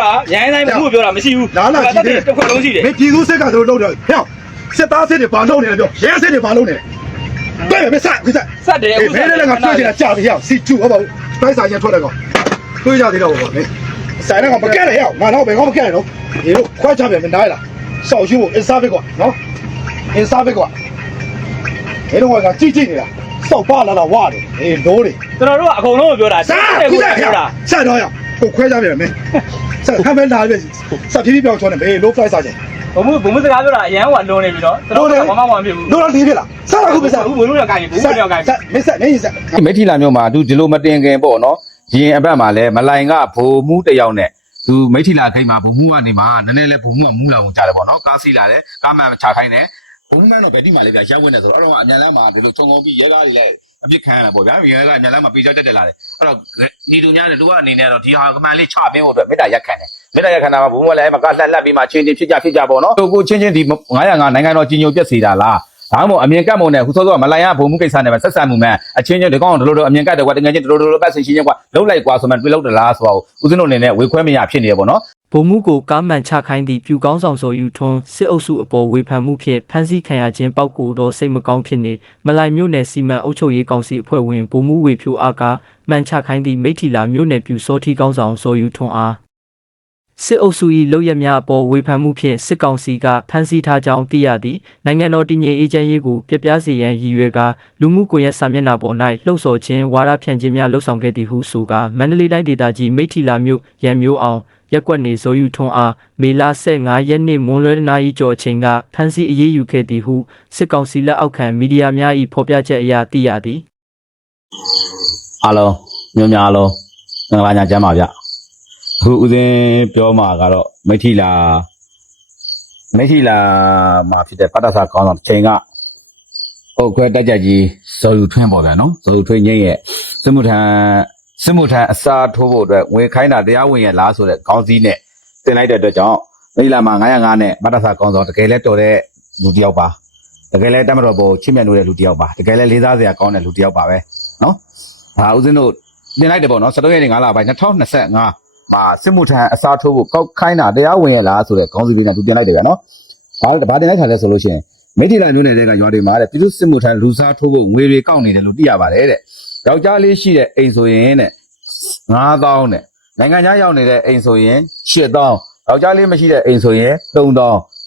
တာရိုင်းတိုင်းဘူးပြောတာမရှိဘူးလာလာကြည့်တယ်တစ်ခွက်လုံးရှိတယ်မင်းပြည်သူစစ်ကတို့လုပ်တယ်ဟဲ့စစ်သားစစ်တွေဘာလုပ်နေလဲပြောရဲစစ်တွေဘာလုပ်နေလဲတွေ့မယ်ဆက်ခက်ဆက်ဆက်တယ်အေးဘယ်နဲ့လဲငါတွေ့ချင်တာကြာပြီဟဲ့စီကျူဟုတ်ပါဘူးတိုက်ဆိုင်ရထွက်တယ်ကောတွေ့ကြသေးတော့ဘောမင်းဆိုင်တော့မကဲရဟဲ့ငါတော့ဘယ်ကောမကဲရတော့ဒီလိုခွဲချပြန်မနိုင်လားစောက်ရှိဖို့အင်စားဘစ်ကွာနော်အင်စားဘစ်ကွာဒီတော့ကကြည့်ကြည့်နေတာစောက်ပါလာတော့ဝါတယ်အေးဒိုးတွေကျွန်တော်တို့ကအကုန်လုံးကိုပြောတာစားတယ်ခုကိုစားပြောတာဆက်တော့ရ ကိုခွဲကြပြန်မင်းဆက်ခမ်းမဲလာပြီဆက်ဖြည်းဖြည်းပြောင်းချောနေဘေး low price စားချင်ဘုံမဘုံမစကားပြောတာအရန်ဟိုလွန်နေပြီနော်ကျွန်တော်ကဘာမှမဖြစ်ဘူးတို့တော့ဒီပြလားဆက်တော့ခုပဲဆက်ဘူးဘုံလုံးရကိုင်းဘူးဘုံလုံးရကိုင်းဆက်မင်းဆက်မင်းဆက်မိထီလာမျိုးမှာသူဒီလိုမတင်ခင်ပေါ့နော်ရင်အဘက်မှာလဲမလိုင်ကဘိုမူးတစ်ယောက်နဲ့သူမိထီလာခိတ်မှာဘိုမူးကနေမှာနည်းနည်းလဲဘိုမူးကမူးလာအောင်ကြားတယ်ပေါ့နော်ကားစီးလာတယ်ကားမှန်ချခိုင်းတယ် ဘိုမူးမှန်တော့ဗက်တီမှာလေဗျာရောက်ဝင်နေဆိုတော့အဲ့တော့အမြန်လမ်းမှာဒီလိုခြုံငုံပြီးရဲကားတွေလည်းအပြစ်ခံရတာပေါ့ဗျာရဲကားအမြန်လမ်းမှာပြေးချတက်တက်လာတယ်အဲ့တော့ညီတူများနဲ့သူကအနေနဲ့တော့ဒီဟာကမှန်လေးချပင်းဖို့အတွက်မေတ္တာရက်ခံတယ်မေတ္တာရက်ခံတာမှာဘိုမူးကလည်းအဲ့မှာကလှက်လှက်ပြီးမှချင်းချင်းဖြစ်ကြဖြစ်ကြပေါ့နော်ကိုချင်းချင်းဒီ905နိုင်ငံတော်ကြီးညိုပြက်စီတာလားဒါမှမဟုတ်အမြင်ကတ်မုံနဲ့ခုစောစောကမလိုင်ရဘုံမှုကိစ္စနဲ့ပဲဆက်ဆံမှုမဲ့အချင်းချင်းဒီကောင်တို့တို့အမြင်ကတ်တယ်ကွာတကယ်ချင်းတို့တို့ပတ်စင်ချင်းချင်းကွာလှုပ်လိုက်ကွာဆိုမှတွေ့လို့တလားဆိုတော့ဦးဇင်းတို့အနေနဲ့ဝေခွဲမရဖြစ်နေရပေါ့နော် ဗိုလ်မှူးကိုကားမှန်ချခိုင်းသည့်ပြူကောင်းဆောင်ဆိုယူထွန်းစစ်အုပ်စုအပေါ်ဝေဖန်မှုဖြင့်ဖမ်းဆီးခံရခြင်းပောက်ကိုတော့စိတ်မကောင်းဖြစ်နေမလိုက်မြို့နယ်စီမံအုပ်ချုပ်ရေးကောင်စီအဖွဲ့ဝင်ဗိုလ်မှူးဝေဖြိုအားကမှန်ချခိုင်းသည့်မိထီလာမြို့နယ်ပြူစောထီကောင်းဆောင်ဆိုယူထွန်းအားစစ်အုပ်စု၏လုပ်ရများအပေါ်ဝေဖန်မှုဖြင့်စစ်ကောင်စီကဖမ်းဆီးထားကြောင်းသိရသည်နိုင်ငံတော်တည်ငြိမ်အေးချမ်းရေးကိုပြပြစေရန်ရည်ရွယ်ကလူမှုကွန်ရက်စာမျက်နှာပေါ်၌လှုပ်ဆော်ခြင်းဝါဒဖြန့်ခြင်းများလှုပ်ဆောင်ခဲ့သည်ဟုဆိုကမန္တလေးတိုင်းဒေသကြီးမိထီလာမြို့ရန်မျိုးအောင် ရက်ကွက်နေဇော်ယူထွန်းအားမေလ15ရက်နေ့မွန်းလွဲနာရီကျော်အချိန်ကဖမ်းဆီးအရေးယူခဲ့သည်ဟုစစ်ကောင်စီလက်အောက်ခံမီဒီယာများ၏ဖော်ပြချက်အရသိရသည်အားလုံးမျိုးများအားလုံးငင်္ဂလာညချမ်းပါဗျအခုဦးဇင်းပြောမှာကတော့မိထီလာမိထီလာမှာဖြစ်တဲ့ပတ္တဆာကောင်းဆောင်တစ်ချိန်ကဟုတ်ခွဲတက်ကြကြီးဇော်ယူထွန်းပေါ့ဗျာနော်ဇော်ယူထွန်းငိမ့်ရဲ့စစ်မှုထမ်း စစ်မှုထမ်းအစားထိုးဖို့အတွက်ဝင်ခိုင်းတာတရားဝင်ရဲ့လားဆိုတဲ့ခေါင်းစည်းနဲ့တင်လိုက်တဲ့အတွက်ကြောင့်မိထီလာမှာ905နဲ့ပတ္တဆာကောင်းဆောင်တကယ်လဲတော်တဲ့လူတစ်ယောက်ပါတကယ်လဲတမတော်ပေါ်ချစ်မြတ်လို့တဲ့လူတစ်ယောက်ပါတကယ်လဲလေးစားစရာကောင်းတဲ့လူတစ်ယောက်ပါပဲနော်ဟာဦးဇင်းတို့တင်လိုက်တယ်ပေါ့နော်73ရက်နေ့9လပိုင်း2025မှာစစ်မှုထမ်းအစားထိုးဖို့ကောက်ခိုင်းတာတရားဝင်ရလားဆိုတဲ့ခေါင်းစည်းလေးနဲ့သူတင်လိုက်တယ်ဗျာနော်ဘာဘာတင်လိုက်တာလဲဆိုလို့ရှိရင်မိထီလာမျိုးနယ်တဲ့ကရွာတွေမှာတဲ့ပြည်သူစစ်မှုထမ်းလူစားထိုးဖို့ငွေတွေကောက်နေတယ်လို့သိရပါတယ်တဲ့ ယောက်ျားလေးရှိတဲ့အိမ်ဆိုရင်တဲ့9000တဲ့နိုင်ငံခြားရောက်နေတဲ့အိမ်ဆိုရင်8000ယောက်ျားလေးမရှိတဲ့အိမ်ဆိုရင်3000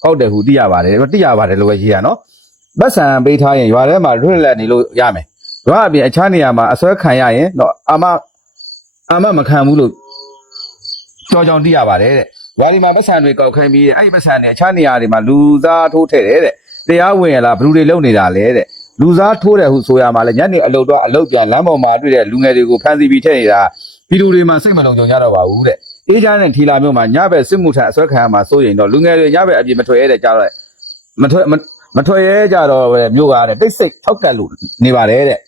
ကောက်တယ်ဟုသိရပါတယ်သိရပါတယ်လို့ပဲရှိရနော်ဗတ်ဆံပေးထားရင်ရွာထဲမှာလွတ်လပ်နေလို့ရမယ်။ဘာအပြင်အခြားနေရာမှာအစွဲခံရရင်တော့အာမအာမမခံဘူးလို့ကြောကြောင်သိရပါတယ်တဲ့။ဝါဒီမှာပတ်စံတွေကောက်ခိုင်းပြီးတဲ့အဲ့ဒီပတ်စံတွေအခြားနေရာတွေမှာလူစားထိုးထည့်တယ်တဲ့။တရားဝင်ရလားဘယ်လူတွေလုံနေတာလဲတဲ့။ လူစားထိုးတယ်ဟုဆိုရမှာလဲညနေအလုတ်တော့အလုတ်ပြန်လမ်းပေါ်မှာတွေ့တဲ့လူငယ်တွေကိုဖမ်းဆီးပြီးထည့်နေတာပြည်သူတွေမှာစိတ်မလုံခြုံကြတော့ပါဘူးတဲ့။အေးချမ်းတဲ့ထီလာမျိုးမှာညဘက်စစ်မှုထမ်းအစွဲခံရမှာစိုးရင်တော့လူငယ်တွေညဘက်အပြင်မထွက်ရတဲ့ကြတော့မထွက်မထွက်ရဲကြတော့ပဲမြို့ကားတဲ့တိတ်ဆိတ်ထောက်ကတ်လို့နေပါတယ်တဲ့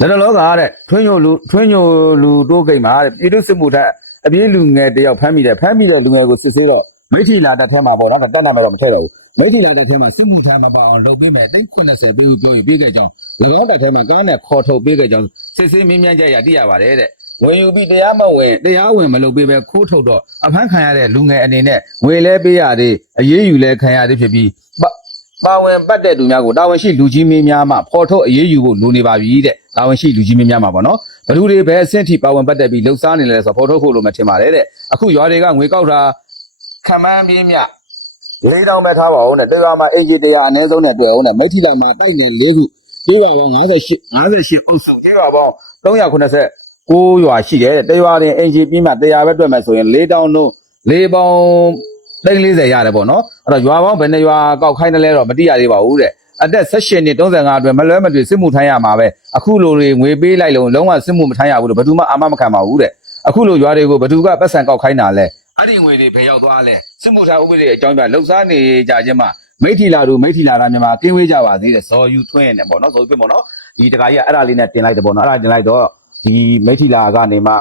လက်တော်လောကတဲ့ထွင်းညိုလူထွင်းညိုလူတိုးကိတ်မှာတဲ့ပြည်သူစစ်မှုထက်အပြေးလူငယ်တယောက်ဖမ်းမိတယ်ဖမ်းမိတဲ့လူငယ်ကိုစစ်ဆေးတော့ မိထီလာတက်ထဲမှာပေါ့နော်တက်နာမယ်တော့မထည့်တော့ဘူးမိထီလာတက်ထဲမှာစစ်မှုထမ်းမပါအောင်လုပ်ပေးမယ်တိတ်80ပေးဦးပြောရင်ပြီးခဲ့ကြောင်း၎င်းတက်ထဲမှာကားနဲ့ခေါ်ထုတ်ပေးခဲ့ကြောင်းစစ်ဆေးမင်းမြန်းချက်ရသိရပါတယ်တဲ့ဝင်ယူပြီးတရားမဝင်တရားဝင်မလုပ်ပေးပဲခိုးထုတ်တော့အဖမ်းခံရတဲ့လူငယ်အနေနဲ့ငွေလဲပေးရသေးအရေးယူလဲခံရသေးဖြစ်ပြီးပပါဝင်ပတ်တဲ့သူများကိုတာဝန်ရှိလူကြီးမင်းများမှဖော်ထုတ်အရေးယူဖို့လိုနေပါပြီတဲ့တာဝန်ရှိလူကြီးမင်းများမှာပေါ့နော်ဘလူတွေပဲအဆင့်ထိပါဝင်ပတ်တဲ့ပြီးလှုပ်ရှားနေလဲဆိုတော့ဖော်ထုတ်ဖို့လိုမှထင်ပါတယ်တဲ့အခုရွာတွေကငွေကောက်တာ ခံမှန်းပြင်းမြလေးတောင်ပဲထားပါဦးတဲ့တေသာမှာအင်ဂျီတရားအနည်းဆုံးနဲ့တွေ့အောင်တဲ့မိထီလာမှာတိုက်ငယ်၄ခုပြေးပါပေါင်း58 58အုပ်စုကျေးပါပေါင်း390ကိုရွာရှိတယ်တဲ့တရွာတင်အင်ဂျီပြင်းမှတရားပဲတွေ့မယ်ဆိုရင်၄တောင်တို့၄ပေါင်းသိန်း40ရတယ်ပေါ့နော်အဲ့တော့ရွာပေါင်းဘယ်နှရွာကောက်ခိုင်းတယ်လဲတော့မသိရသေးပါဘူးတဲ့အသက်16နှစ်35အတွင်းမလွဲမသွေစစ်မှုထမ်းရမှာပဲအခုလိုတွေငွေပေးလိုက်လို့လုံးဝစစ်မှုမထမ်းရဘူးလို့ဘယ်သူမှအာမမခံပါဘူးတဲ့အခုလိုရွာတွေကိုဘယ်သူကပတ်စံကောက်ခိုင်းတာလဲ အဲ့ဒီငွေတွေဘယ်ရောက်သွားလဲစစ်မှုထမ်းဥပဒေအကြောင်းပြလှုပ်ရှားနေကြခြင်းမှာမိထီလာတို့မိထီလာသားမြန်မာကင်းဝေးကြပါသေးတယ်ဇော်ယူထွင်းနဲ့ပေါ့နော်ဇော်ယူထွင်းပေါ့နော်ဒီတခါကြီးကအဲ့ဒါလေးနဲ့တင်လိုက်တယ်ပေါ့နော်အဲ့ဒါတင်လိုက်တော့ဒီမိထီလာကနေမှ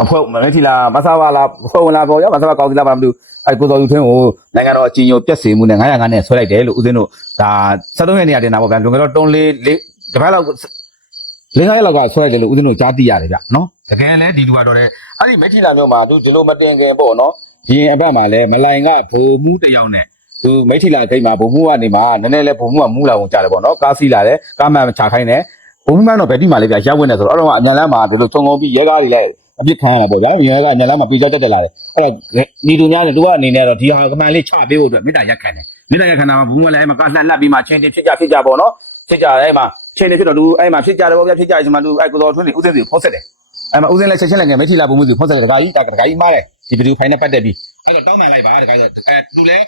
အဖွဲ့မိထီလာမဆာဝါလာဖွဲ့ဝင်လာပေါ့ရောမဆာဝါကောင်းစီလာပါမလို့အဲ့ကိုဇော်ယူထွင်းကိုနိုင်ငံတော်အကြီးအကျယ်ပြက်စီမှုနဲ့905နဲ့ဆွဲလိုက်တယ်လို့ဦးဇင်းတို့ဒါ73ရက်နေရာတင်တာပေါ့ဗျာလွန်ခဲ့တော့3 4 4တပတ်လောက်လင်းကားရက်လောက်ကဆွဲလိုက်တယ်လို့ဦးဇင်းတို့ကြားသိရတယ်ဗျနော်တကယ်လဲဒီလူကတော့တဲ့အဲ့ ဒီဒီမိထီလာမျိုးမှာသူဒီလိုမတင်ခင်ပေါ့နော်ရင်အပတ်မှာလဲမလိုင်ကဘုံမှုတစ်ယောက်နဲ့သူမိထီလာခိတ်မှာဘုံမှုကနေမှာနည်းနည်းလဲဘုံမှုကမူးလာအောင်ကြားတယ်ပေါ့နော်ကားစီးလာတယ်ကားမှန်ချခိုင်းတယ်ဘုံမှုမှန်တော့ဗက်တီမှာလေးပြရောက်ဝင်နေဆိုတော့အဲ့တော့အညလန်းမှာဒီလိုချုံငုံပြီးရဲကားတွေလည်းအပြစ်ခံရတာပေါ့ဗျာရဲကအညလန်းမှာပြေးကြတက်တက်လာတယ်အဲ့တော့ညီတူများနဲ့သူကအနေနဲ့တော့ဒီဟာကမှန်လေးချပေးဖို့အတွက်မေတ္တာရက်ခံတယ်မေတ္တာရက်ခံတာမှာဘုံမှုကလည်းအဲ့မှာကားလှက်လှက်ပြီးမှချင်းချင်းဖြစ်ကြဖြစ်ကြပေါ့နော်ဖြစ်ကြတယ်အဲ့မှာချင်းနေဖြစ်တော့သူအဲ့မှာဖြစ်ကြတယ်ပေါ့ဗျာဖြစ်ကြတယ်ဒီမှာသူအဲ့ကိုတော်ထွန်းနေဦးစင်းစီဖုံးဆက်တယ် အဲ့မှာဦးစင်းလည်းချက်ချင်းလည်းငယ်မိထီလာပုံမှုစုဖုံးဆက်တယ်ဒကာကြီးတဒကာကြီးမားတယ်ဒီဗီဒီယိုဖိုင်နဲ့ပတ်သက်ပြီးအဲ့တော့တောင်းပန်လိုက်ပါဒကာကြီးအဲသူလည်း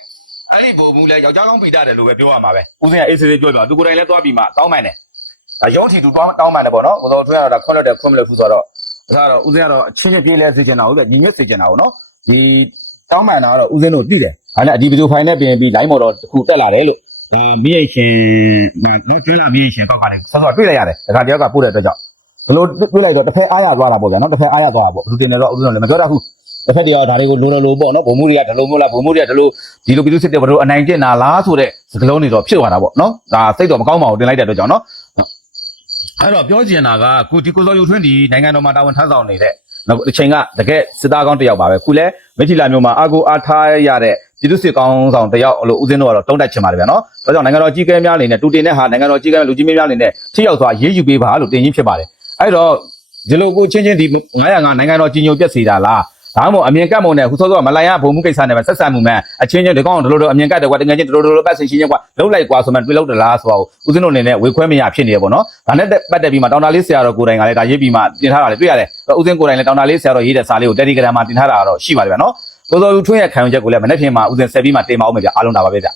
အဲ့ဒီပုံမှုလည်းယောက်ျားကောင်းပိတာတယ်လို့ပဲပြောရမှာပဲဦးစင်းကအေးဆေးဆေးပြောပြသူကိုယ်တိုင်လည်းသွားပြီးမှတောင်းပန်တယ်ဒါရုံးထီသူတောင်းတောင်းပန်တယ်ပေါ့နော်ကိုတော်ထွန်းကတော့ဒါခွန်းလက်တယ်ခွန်းမလို့ဖူးဆိုတော့ဒါကတော့ဦးစင်းကတော့အချင်းချင်းပြေးလဲစေချင်တာဟုတ်ကဲ့ညီညွတ်စေချင်တာဟုတ်နော်ဒီတောင်းပန်တာကတော့ဦးစင်းတို့သိတယ်ဒါနဲ့ဒီဗီဒီယိုဖိုင်နဲ့ပြင်ပြီး line မော်တော့တစ်ခုတက်လာတယ်လို့ဒါမိရိတ်ရှင်မနော်ကျွန်းလာမိရိတ်ရှင်ကောက်ကလည်းဆက်ဆောတွေ့လိုက်ရတယ်ဒကာတယောက်ကပို့တဲ့အတွက်ကြောင့် ဘလို့တွေးလိုက်တော့တစ်ဖက်အားရသွားတာပေါ့ဗျာနော်တစ်ဖက်အားရသွားတာပေါ့လူတင်တယ်တော့ဥစဉ်တော့လည်းမပြောတတ်ဘူးတစ်ဖက်တည်းရောဒါတွေကိုလိုလိုလိုပေါ့နော်ဘုံမှုတွေကဒလိုမျိုးလားဘုံမှုတွေကဒလိုဒီလိုပြည်သူစစ်တွေဘလို့အနိုင်ကျင့်တာလားဆိုတဲ့စကလုံးတွေတော့ဖြစ်သွားတာပေါ့နော်ဒါစိတ်တော့မကောင်းပါဘူးတင်လိုက်တဲ့အတွက်ကြောင့်နော်အဲ့တော့ပြောချင်တာကကိုဒီကိုစောယူထွန်းဒီနိုင်ငံတော်မှာတာဝန်ထမ်းဆောင်နေတဲ့နောက်အချိန်ကတကယ်စစ်သားကောင်းတစ်ယောက်ပါပဲခုလဲမိထီလာမျိုးမှာအာကိုအားထားရတဲ့ပြည်သူစစ်ကောင်းဆောင်တစ်ယောက်လို့ဦးစင်းတို့ကတော့တုံးတက်ချင်ပါတယ်ဗျာနော်ဒါကြောင့်နိုင်ငံတော်ကြီးကဲများအနေနဲ့တူတင်တဲ့ဟာနိုင်ငံတော်ကြီးကဲလူကြီးမင်းများအနေနဲ့ထိရောက်စွာရေးယူပေးပါလို့တင်ရင်းဖြစ်ပါတယ် အဲ့တော့ဒီလိုကိုချင်းချင်းဒီ905နိုင်ငံတော်ကြီးညိုပြက်စီတာလားဒါမှမဟုတ်အမြင်ကတ်မုံနဲ့ခုစောစောကမလိုက်ရဘုံမှုကိစ္စနဲ့ပဲဆက်ဆံမှုမှန်အချင်းချင်းဒီကောင်ဒီလိုလိုအမြင်ကတ်တယ်ကွာတကယ်ချင်းဒီလိုလိုပတ်စင်ရှင်းချင်းကွာလှုပ်လိုက်ကွာဆိုမှတွေးလို့တလားဆိုတော့ဦးစင်းတို့အနေနဲ့ဝေခွဲမရဖြစ်နေရပေါ့နော်ဒါနဲ့ပတ်သက်ပြီးမှတောင်တာလေးဆရာတော်ကိုယ်တိုင်ကလည်းဒါရေးပြီးမှတင်ထားတာလေတွေ့ရတယ်ဦးစင်းကိုယ်တိုင်လည်းတောင်တာလေးဆရာတော်ရေးတဲ့စာလေးကို Telegram မှာတင်ထားတာတော့ရှိပါတယ်ဗျာနော်ကိုစောဦးထွန်းရဲ့ခံယူချက်ကိုလည်းမနေ့ကမှဦးစင်းဆက်ပြီးမှတင်ပါဦးမယ်ဗျာအားလုံးဒါပါပဲဗျာ